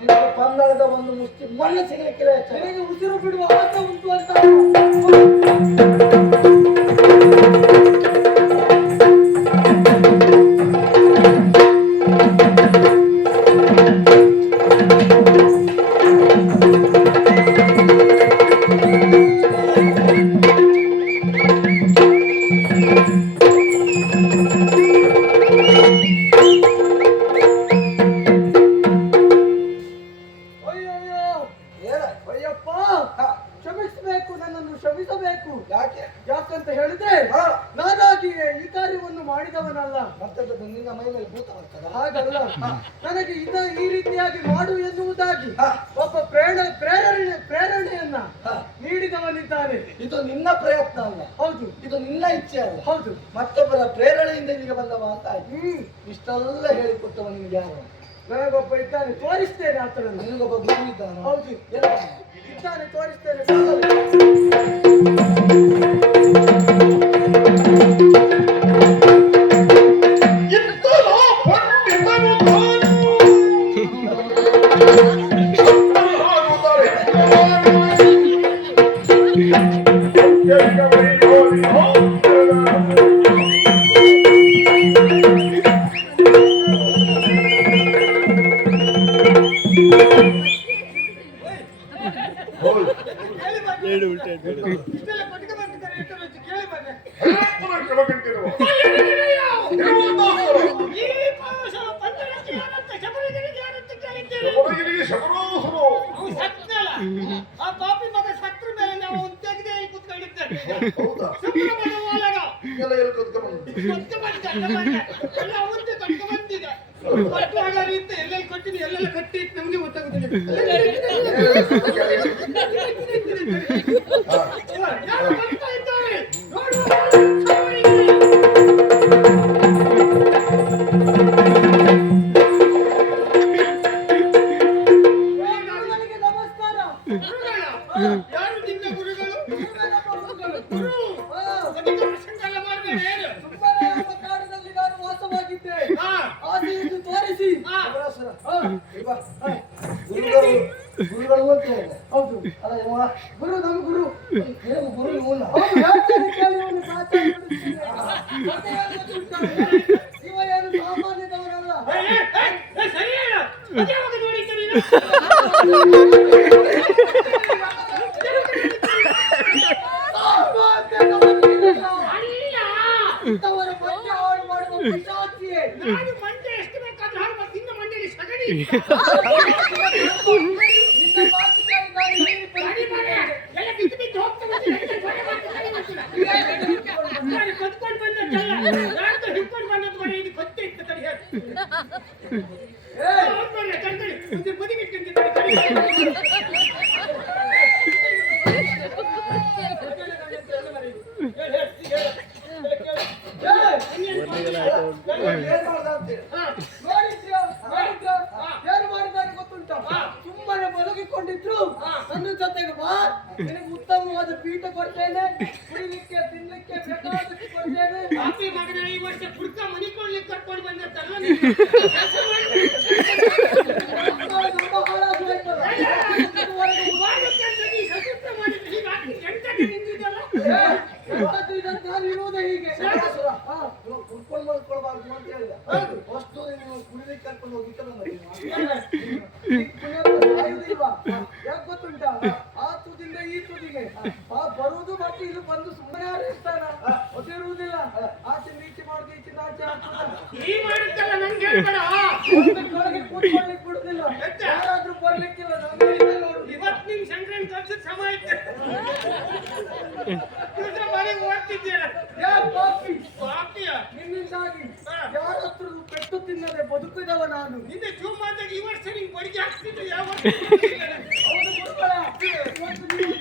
ನಿನಗೆ ಪಂದಳದ ಒಂದು ಮುಷ್ಟಿ ಮಣ್ಣು ಸಿಗಲಿಕ್ಕಿಲ್ಲ. ನಿನಗೆ ಉಸಿರು ಬಿಡುವ ಆಸೆ ಉಂಟು ಅಂತ ಕ್ಷಮಿಸಬೇಕು, ನನ್ನನ್ನು ಕ್ಷಮಿಸಬೇಕು. ಯಾಕಂತ ಹೇಳಿದ್ರೆ ನಾನಾಗಿ ಈ ಕಾರ್ಯವನ್ನು ಮಾಡಿದವನಲ್ಲ. ಮತ್ತೆ ನಿನ್ನ ಮೈಯಲ್ಲಿ ಭೂತ ಬರ್ತದ? ಹಾಗಲ್ಲ, ನನಗೆ ಈ ರೀತಿಯಾಗಿ ಮಾಡು ಎನ್ನುವುದಾಗಿ ಒಬ್ಬ ಪ್ರೇರಣೆಯನ್ನ ನೀಡಿದವನಿದ್ದಾನೆ. ಇದು ನಿನ್ನ ಪ್ರಯತ್ನ ಅಲ್ಲ. ಹೌದು. ಇದು ನಿನ್ನ ಇಚ್ಛೆ ಅಲ್ಲ. ಹೌದು. ಮತ್ತೊಬ್ಬರ ಪ್ರೇರಣೆಯಿಂದ ಇಲ್ಲಿಗೆ ಬಂದವ ಅಂತ ಆಯ್ತು. ಇಷ್ಟೆಲ್ಲ ಹೇಳಿಕೊಟ್ಟವ ನಿನ್ಗೆ ಯಾರು? ನನಗೊಬ್ಬ ಇದ್ದಾನೆ, ತೋರಿಸ್ತೇನೆ ಆತನನ್ನು. ನಿನಗೊಬ್ಬ ಗುರು ಇದ್ದಾನೆ? ಹೌದು, ಇದ್ದಾನೆ, ತೋರಿಸ್ತೇನೆ. ಆ ಪಾಪಿ ಮಗ ಸತ್ರ ಮೇಲೆ ನಾವು ತೆಗೆದೇ ಕೂತ್ಕೊಂಡಿದ್ದೇವೆ. ಎಲ್ಲ ಕೊಟ್ಟಿದ್ದು ಎಲ್ಲೆಲ್ಲ ಕಟ್ಟಿ ನಮ್ಗೆ ಗೊತ್ತಾಗುತ್ತದೆ. ಯಾರು ಬರ್ತಾ ಇದ್ದಾರೆ ನಮಸ್ಕಾರ. ಯಾರು ನಿನ್ನ ಗುರುಗಳು? ಕಾಡಿನಲ್ಲಿ ನಾನು ವಾಸವಾಗಿದ್ದೆ. ಆಸೆಯನ್ನು ತೋರಿಸಿ ಗುರುಗಳು ಅಂತ ಹೇಳಿ. ಹೌದು. ಅಲ್ಲ ಯಮ್ಮ, ಗುರು ನಮ್ಮ ಗುರು. ಏನು ಗುರು ಇವನ? ಇವ ಏನು ಸಾಮಾನ್ಯದವರಲ್ಲ. ನನ್ನ ಜೊತೆಗೆ ಬಾ, ನಿನಗೆ ಉತ್ತಮವಾದ ಪೀಠ ಕೊಡ್ತೇನೆ, ಕುಡಿಲಿಕ್ಕೆ ತಿನ್ಲಿಕ್ಕೆ ಬೇಕಾದಷ್ಟು ಕೊಡ್ತೇನೆ. ಕಾಫಿ ಮಗನ ಈ ವರ್ಷ ಕುಡ್ಕ ಮನಿಕೊಳ್ಳಿಕ್ಕೆ ಕರ್ಕೊಂಡು ಬಂದಿರ್ತಾರಲ್ಲ ನಮ್ಮ ಹಾಳಾಗಿ ಹೋಯ್ತಲ್ಲ. ಎಂತದ್ದು ಇದನ್ನು ನಾನು ಇರುವುದೇ ಹೀಗೆ. ಹಾ, ನೀವು ಕುಡ್ಕೊಂಡು ಮಲ್ಕೊಳ್ಬಾರ್ದು ಅಂತ ಹೇಳಿದ. ಅಷ್ಟು ನೀವು ಕುಡಿಲಿಕ್ಕೆ ಕರ್ಕೊಂಡು ಹೋಗಿ ಸಾಯುವುದಿಲ್ವಾ? ಯಾಕೆ ಗೊತ್ತುಂಟಾ? ಆ ತುದಿಯಿಂದ ಈ ತುದಿಗೆ ಬರುವುದು ಮತ್ತೆ ಇದು ಬಂದು ಸುಮ್ಮನೆ ಇರ್ತಾನ, ಗೊತ್ತಿರುವುದಿಲ್ಲ. ಆಚೆ ನೀಚೆ ಮಾಡುದು, ಈಚಿಂದ ಆಚೆ ಈ ಮಾಡುತ್ತಲ್ಲ ನಂಗೆ ಹೇಳ್ಬೇಡ. ಒಳಗೆ ಕೂತ್ಕೊಳ್ಳಿಕ್ಕೆ ಬಿಡುದಿಲ್ಲ. ಯಾರಾದ್ರೂ ಬರ್ಲಿಕ್ಕಿಲ್ಲ, ನಮ್ಗೆ ನೋಡು. ಇವತ್ತು ನಿಮ್ ಸಂಕ್ರಾಂತಿ ಕಲ್ಸಿದ ಸಮ ಐತೆ. ಮನೆಗೆ ಓದ್ತಿದ್ದೀರ ಪಾಪಿಯ ನಿನ್ನಿಂದಾಗಿ ಯಾರ ಹತ್ರ ಪೆಟ್ಟು ತಿನ್ನದೆ ಬದುಕಿದವ ನಾನು. ನಿನ್ನೆ ಜೂಮ್ ಮಾತಾಗ ಈ ವರ್ಷ ನಿಂಗೆ ಬಡಿಗೆ ಹಾಕ್ತಿದ್ದೆ ಯಾವ ಅವನು ಗುರುಗಳ ಇವತ್ತು ನೀವು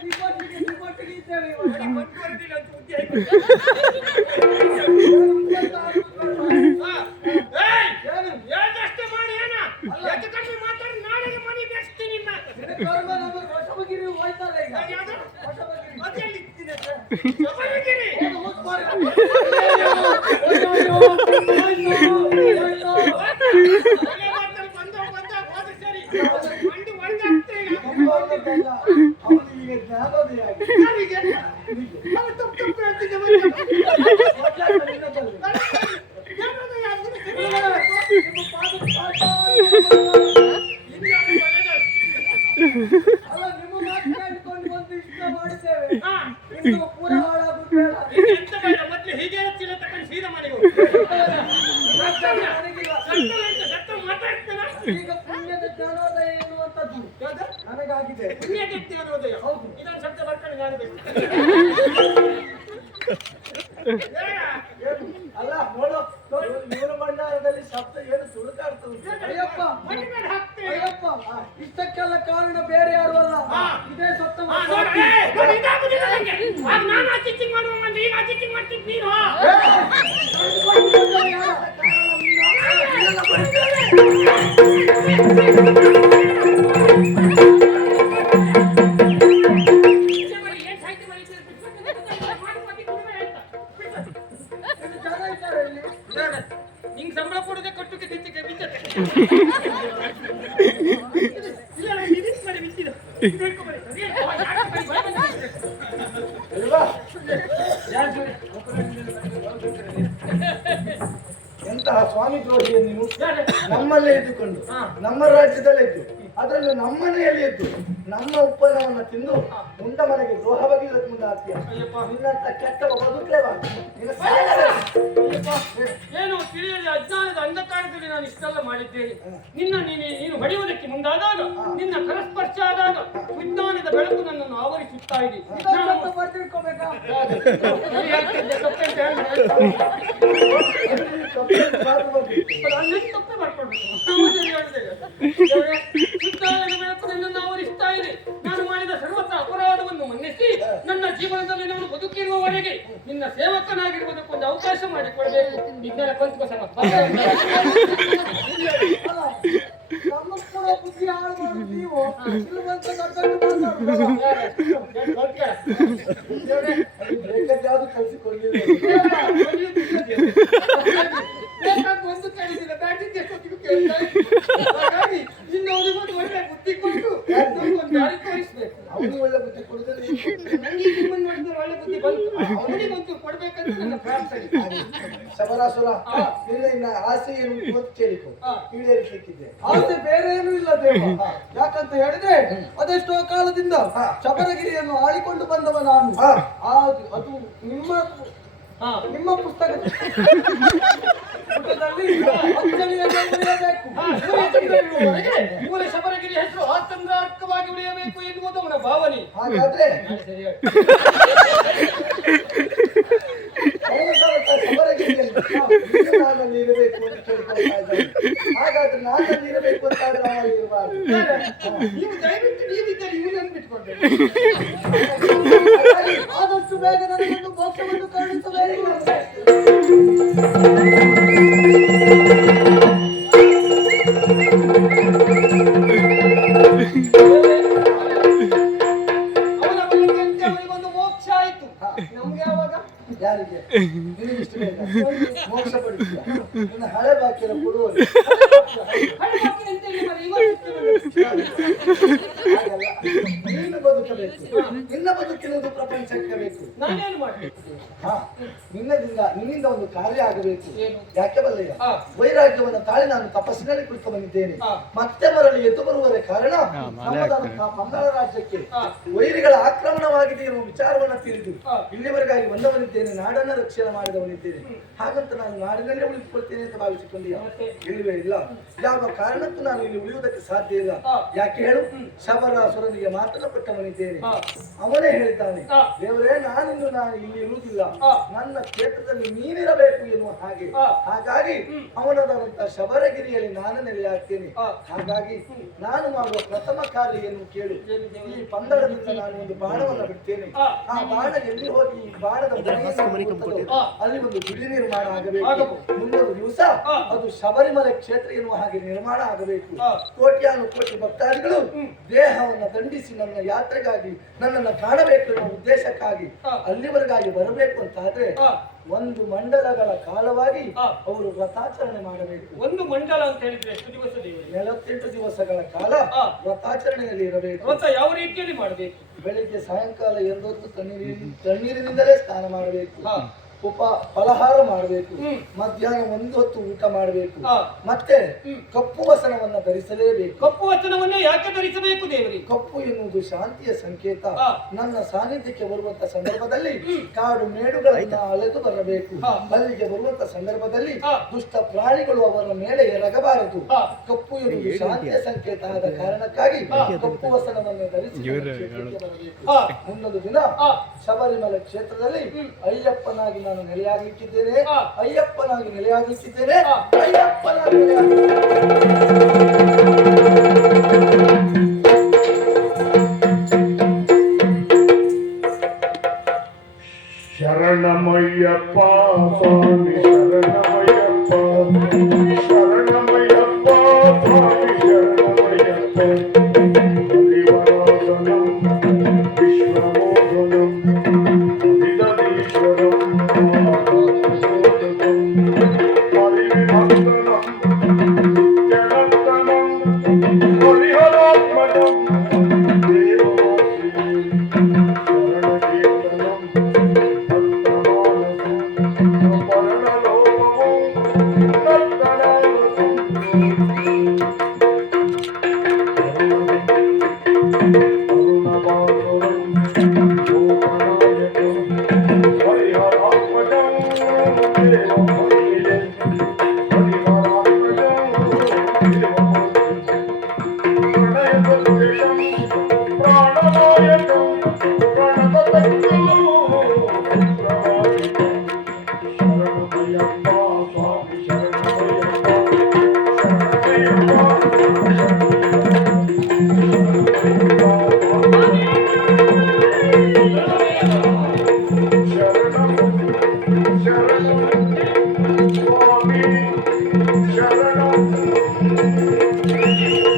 ನಿಮ್ಮೊಟ್ಟಿಗೆ ಇದ್ದೇವೆ. ಬಂದ್ಬರ್ದಿಲ್ಲ ಅಂತ ಬುದ್ಧಿ ಆಯ್ತು. ಹೇಳ್ದಷ್ಟೇ ಮಾಡಿ ಏನ ಎದ್ದು ಕಮ್ಮಿ ಮಾತಾಡಿ ನಾಳೆಗೆ ಮನೆ ಬೆಳೆಸ್ತೀನಿ ಹೊಸಬಗಿರಿ ಹೋಯ್ತಲ್ಲ ಈಗ. ಯಾವ್ದು? ಹೊಸಬಗಿರಿ ಅದೆಲ್ಲಿ ಇಟ್ಟಿದೆ? ಸಬರಗಿರಿ. ಅವನಿಗೆ ಜ್ಞಾನೋದಯ ಆಗಿದೆ. ಅಲ್ಲ, ನಿಮ್ಮ ಮಾತು ಕೇಳಿಕೊಂಡು ಬಂದು ಇಷ್ಟ ಮಾಡಿದ್ದೇವೆ. ಇನ್ನು ಪೂರ ಹಾಳಾಗುದು ಬೇಡ. ಎಂತ ಬೇಡ, ಮೊದ್ಲು ಹೀಗೆ ಚೀಲ ತಕೊಂಡು ಸೀದಾ ಮನೆಗೆ ಹೋಗು. ಸತ್ತ ಮಾತಾಡ್ತಾನ. ಈಗ ಪುಣ್ಯದ ಜ್ಞಾನೋದಯ ಎನ್ನುವಂಥದ್ದು ನನಗಾಗಿದೆ. ಪುಣ್ಯಕ್ಕೆ ಅನ್ನೋದಯ. ಹೌದು. ಇದೊಂದು ಶಬ್ದ ಬರ್ಕೊಂಡು ಕಾಣಬೇಕು. ಅಲ್ಲ ನೋಡು, ಇವನ ಭಂಡಾರದಲ್ಲಿ ಶಬ್ದ ಏನು ಸುಡುಕಾಡ್ತದೆ. ಅಯ್ಯಪ್ಪ ಅಯ್ಯಪ್ಪ, ಇಷ್ಟಕ್ಕೆಲ್ಲ ಕಾರಣ ಬೇರೆ ಯಾರು ಅಲ್ಲ, ಇದೇ ಸತ್ತ ನಾನು ಅಚಿಚಿಂಗ್ ಮಾಡುವ ಮಂದಿ ಈಗ ಅಚಿಚಿಂಗ್ ಮಾಡ್ತಿದ್ ನೀನು. ನಿಂಗೆ ಸಂಬಳ ಕೊಡದೆ ಕಟ್ಟುಕ್ಕೆ ತಿಂತಿಗೆ ಬಿಚ್ಚತ್ತೆ. ಇಲ್ಲ ಮಾಡಿ ಬಿಚ್ಚಿದ ಎಂತಹ ಸ್ವಾಮಿ ದ್ರೋಹಿಯ ನೀನು. ನಮ್ಮಲ್ಲೇ ಇದ್ದುಕೊಂಡು ನಮ್ಮ ರಾಜ್ಯದಲ್ಲೇ ಇದ್ದು ಅದರಲ್ಲೂ ನಮ್ಮನೆಯಲ್ಲಿ ಇದ್ದು ನಮ್ಮ ಉತ್ಪನ್ನವನ್ನ ತಿಂದು ಮುಂಡ ಮನೆಗೆ ದ್ರೋಹ ಬಗೆಯುವುದಕ್ಕೆ ಮುಂದೆ ಆಗ್ತೀಯ. ನಿನ್ನಂತ ಕೆಟ್ಟವ ಬದುಕಲೇಬಾರದು. ಏನು ತಿಳಿಯದೆ ಅಜ್ಞಾನದ ಅಂಧಕಾರದಲ್ಲಿ ನಾನು ಇಷ್ಟೆಲ್ಲ ಮಾಡಿದ್ದೇನೆ. ನೀನು ಹೊಡೆಯುವುದಕ್ಕೆ ಮುಂದಾದಾಗ, ನಿನ್ನ ಕರಸ್ಪರ್ಶ ಆದಾಗ ವಿಜ್ಞಾನದ ಬೆಳಕು ನನ್ನನ್ನು ಆವರಿಸುತ್ತಾ ಇದೆ. ಬರ್ತಿರ್ಕೋಬೇಕಾ? ತಪ್ಪೇ ಮಾಡ್ಕೊಳ್ಬೇಕು. ವಿಜ್ಞಾನದ ಬೆಳಕು ನನ್ನನ್ನು ಆವರಿಸ್ತಾ ಇದೆ. ನಾನು ಮಾಡಿದ ಸರ್ವತ್ರ ಅಪರಾಧವನ್ನು ಮನ್ನಿಸಿ ನನ್ನ ಜೀವನದಲ್ಲಿ ನಾನು ಬದುಕಿರುವವರೆಗೆ ನಿನ್ನ ಸೇವಕನಾಗಿರುವುದಕ್ಕೊಂದು ಅವಕಾಶ ಮಾಡಿಕೊಳ್ಬೇಕು. ವಿಜ್ಞಾನ ಕಲ್ತ್ಕೋ ಸಮ. ನಮ್ಮ ಕೂಡ ಬುದ್ಧಿ ಹಾಳು ಮಾಡುದು ನೀವು. ಇಲ್ಲವಂತ ದೊಡ್ಡ ಯಾವ್ದು ಕಲಿಸಿಕೊಳ್ಳಲಿಲ್ಲ. ಒಂದು ಕಲಿಸಿಲ್ಲ, ಬ್ಯಾಟಿಂಗ್ ಎಷ್ಟೊತ್ತಿಗೂ ಕೇಳ್ತಾ ಇದ್ದೀನಿ. ಹಾಗಾಗಿ ಇನ್ನೊಂದು ಒಳ್ಳೆ ಬುದ್ಧಿ ಕೊಟ್ಟು ಒಂದು ದಾರಿ ತೋರಿಸ್ಬೇಕು. ಅವನು ಒಳ್ಳೆ ಬುದ್ಧಿ ಕೊಡುತ್ತದೆ. ನನಗೆ ನಿಮ್ಮನ್ನು ಮಾಡಿದ್ರೆ ಒಳ್ಳೆ ಬುದ್ಧಿ ಬಂತು, ಅವನಿಗಂತೂ ಕೊಡ್ಬೇಕಂತ ನನ್ನ ಪ್ರಾರ್ಥನೆ. ಶಬರಾಸುರ, ನಿನ್ನ ಆಸೆ ಏನು ಅಂತ ಕೇಳಿಕೊ, ಈಡೇರಿಸಲಿಕ್ಕಿದೆ. ಆಸೆ ಬೇರೆ ಏನೂ ಇಲ್ಲ ದೇವ. ಯಾಕಂತ ಹೇಳಿದ್ರೆ ಅದೆಷ್ಟೋ ಕಾಲದಿಂದ ಶಬರಗಿರಿಯನ್ನು ಆಳಿಕೊಂಡು ಬಂದವ ನಾನು. ಅದು ನಿಮ್ಮ ಪುಸ್ತಕದಲ್ಲಿ ಮೂಲ ಶಬರಗಿರಿ ಹೆಸರು ಆತಂದ್ರಾರ್ಕವಾಗಿ ಉಳಿಯಬೇಕು ಎನ್ನುವುದು ಅವನ ಭಾವನೆ. ಹಾಗಾದ್ರೆ ನಾನಲ್ಲಿ ಇರಬೇಕು ಅಂತ ಕೇಳ್ಕೊಳ್ತಾ ಇದ್ದಾರೆ. ಹಾಗಾದ್ರೆ ನಾನಲ್ಲಿ ಇರಬೇಕು ಅಂತ ಆದ್ರೆ ಅವನಲ್ಲಿ ಇರಬಾರ್ದು. ನೀವು ದಯವಿಟ್ಟು ನೀವಿದ್ದರೆ ಇವನನ್ನು ಬಿಟ್ಕೊಳ್ಬೇಕು. ಆದಷ್ಟು ಬೇಗ ನನಗೊಂದು ಮೋಕ್ಷವನ್ನು ಕರುಣಿಸಬೇಕು. ನಮ್ಗೆ ಯಾವಾಗ ಯಾರಿಗೆ ನಿನಗೆ ಇಷ್ಟು ಬೇಕಾ? ಮೋಕ್ಷ ಪಡಿಸಿದ ನಿನ್ನ ಹಳೆ ಬಾಕಿಯನ್ನು ಕೊಡುವರು. ಹಳೆ ಬಾಕಿ ಅಂತ ಹೇಳಿ మరి ಇವತ್ತು ಹಾಗಲ್ಲ, ನೀನು ಬದುಕಬೇಕು. ನಿನ್ನ ಬದುಕಿರುವುದು ಪ್ರಪಂಚಕ್ಕೆ ಬೇಕು. ನಾನೇನು ಮಾಡ್ಬೇಕು? ಹಾ, ನಿನ್ನಿಂದ ಒಂದು ಕಾರ್ಯ ಆಗಬೇಕು. ಏನು? ಯಾಕೆ ಬಲ್ಲಯ್ಯ? ಹಾ. ವೈರಾಗ್ಯವನ್ನು ತಾಳಿ ನಾನು ತಪಸ್ಸಿನಲ್ಲಿ ಕುಳಿತು ಬಂದಿದ್ದೇನೆ. ಹಾ. ಮತ್ತೆ ಮರಳಿ ಎದ್ದು ಬರುವುದರ ಕಾರಣ ನಮ್ಮದಾದಂತಹ ಬಂಗಾಳ ರಾಜ್ಯಕ್ಕೆ ವೈರಿಗಳ ಆಕ್ರಮಣವಾಗಿದೆ ಎನ್ನುವ ವಿಚಾರವನ್ನು ತಿಳಿದು ಹಾ. ಇಲ್ಲಿವರೆಗಾಗಿ ಬಂದವನಿದ್ದೇನೆ, ನಾಡನ್ನ ರಕ್ಷಣೆ ಮಾಡಿದವನಿದ್ದೇನೆ. ಹಾಗಂತ ನಾನು ನಾಡಿನಲ್ಲೇ ಉಳಿದುಕೊಳ್ತೇನೆ ಅಂತ ಭಾವಿಸಿಕೊಂಡಿಯ? ಮತ್ತೆ? ಇಲ್ಲವೇ ಇಲ್ಲ. ಯಾವ ಕಾರಣಕ್ಕೂ ನಾನು ಇಲ್ಲಿ ಉಳಿಯುವುದಕ್ಕೆ ಸಾಧ್ಯ ಇಲ್ಲ. ಹಾ. ಯಾಕೆ ಹೇಳು? ಶಬರಾಸುರನಿಗೆ ಮಾತನ್ನು ಕೊಟ್ಟವನಿದ್ದೇನೆ. ಹಾ. ಅವನೇ ಹೇಳ್ತಾನೆ, ಹಾ. ದೇವರೇ, ನಾನು ಇಲ್ಲಿ ಇರುವುದಿಲ್ಲ, ಹಾ. ನನ್ನ ಕ್ಷೇತ್ರದಲ್ಲಿ ನೀನಿರಬೇಕು ಎನ್ನುವ ಹಾಗೆ. ಹಾ. ಹಾಗಾಗಿ ಅವನದಾದಂತಹ ಶಬರಗಿರಿಯಲ್ಲಿ ನಾನು ನೆಲೆಯಾಗ್ತೇನೆ. ಹಾ. ಹಾಗಾಗಿ ನಾನು ಮಾಡುವ ಪ್ರಥಮ ಕಾರ್ಯ ಏನು ಕೇಳು. ಈ ಪಂದಳದಿಂದ ನಾನು ಒಂದು ಬಾಣವನ್ನು ಬಿಡ್ತೇನೆ. ಹಾ. ಆ ಬಾಣ ಎಲ್ಲಿ ಹೋಗಿ ಈ ಬಾಣದ ಬುಡನೆಯನ್ನು ಮುಟ್ಟುತ್ತದೋ, ಅಲ್ಲಿ ಒಂದು ಗುಡಿ ನಿರ್ಮಾಣ ಆಗಬೇಕು. ಮುಂದೊಂದು ದಿವಸ ಅದು ಶಬರಿಮಲೆ ಕ್ಷೇತ್ರ ಎನ್ನುವ ಹಾಗೆ ನಿರ್ಮಾಣ ಆಗಬೇಕು. ಕೋಟ್ಯಾನು ಕೋಟಿ ಭಕ್ತಾದಿಗಳು ದೇಹವನ್ನು ದಂಡಿಸಿ ನನ್ನ ಯಾತ್ರೆಗಾಗಿ ನನ್ನನ್ನು ಕಾಣಬೇಕು ಎನ್ನುವ ಉದ್ದೇಶಕ್ಕಾಗಿ ಅಲ್ಲಿವರೆಗಾಗಿ ಬರಬೇಕು ಅಂತ ಆದ್ರೆ ಒಂದು ಮಂಡಲಗಳ ಕಾಲವಾಗಿ ಅವರು ವ್ರತಾಚರಣೆ ಮಾಡಬೇಕು. ಒಂದು ಮಂಡಲ ಅಂತ ಹೇಳಿದ್ರೆ ಎಷ್ಟು ದಿವಸ ದೇವರು? 48 ದಿವಸಗಳ ಕಾಲ ವ್ರತಾಚರಣೆಯಲ್ಲಿ ಇರಬೇಕು. ವ್ರತ ಯಾವ ರೀತಿಯಲ್ಲಿ ಮಾಡಬೇಕು? ಬೆಳಿಗ್ಗೆ ಸಾಯಂಕಾಲ ಎರಡೊತ್ತು ತಣ್ಣೀರಿನಿಂದಲೇ ಸ್ನಾನ ಮಾಡಬೇಕು. ಫಲಹಾರ ಮಾಡಬೇಕು. ಮಧ್ಯಾಹ್ನ ಒಂದು ಹೊತ್ತು ಊಟ ಮಾಡಬೇಕು. ಮತ್ತೆ ಕಪ್ಪು ವಸನವನ್ನ ಧರಿಸಲೇಬೇಕು. ಕಪ್ಪು ವಚನವನ್ನೇ ಯಾಕೆ ಧರಿಸಬೇಕು ದೇವರಿಗೆ? ಕಪ್ಪು ಎನ್ನುವುದು ಶಾಂತಿಯ ಸಂಕೇತ. ನನ್ನ ಸಾನ್ನಿಧ್ಯಕ್ಕೆ ಬರುವಂತ ಸಂದರ್ಭದಲ್ಲಿ ಕಾಡು ಮೇಡುಗಳನ್ನ ಅಲೆದು ಬರಬೇಕು. ಅಲ್ಲಿಗೆ ಬರುವಂತ ಸಂದರ್ಭದಲ್ಲಿ ದುಷ್ಟ ಪ್ರಾಣಿಗಳು ಅವರ ಮೇಲೆ ಎರಗಬಾರದು. ಕಪ್ಪು ಎನ್ನುವುದು ಶಾಂತಿಯ ಸಂಕೇತ ಆದ ಕಾರಣಕ್ಕಾಗಿ ಕಪ್ಪು ವಸನವನ್ನು ಧರಿಸಿ ಬರಬೇಕು. ಮುಂದೊಂದು ದಿನ ಶಬರಿಮಲೆ ಕ್ಷೇತ್ರದಲ್ಲಿ ಅಯ್ಯಪ್ಪನಾಗಿ ನಾನು ನೆಲೆಯಾಗಲಿಕ್ಕಿದ್ದೇನೆ. ಅಯ್ಯಪ್ಪನಾಗಿ ನೆಲೆಯಾಗಲಿಕ್ಕಿದ್ದೇನೆ. ಅಯ್ಯಪ್ಪನಾಗಿ ಶರಣಮಯ್ಯಪ್ಪ ಸ್ವಾಮಿ ಶರಣಮಯ್ಯಪ್ಪ ಶರಣಮಯ್ಯಪ್ಪ ಸ್ವಾಮಿ ಶರಣಮಯ್ಯಪ್ಪ ಹರಿವರಾಸನಂ ವಿಶ್ವಮೋಹನಂ ವಿದದೀಶ್ವರಂ ಹರಿವಿಭಕ್ತನಂ ನಿತ್ಯನಂದನಂ ಹರಿಹರಾತ್ಮನಂ ದೇವವಾಸಿ ಶರಣಕೀರ್ತನಂ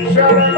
ಶರಣ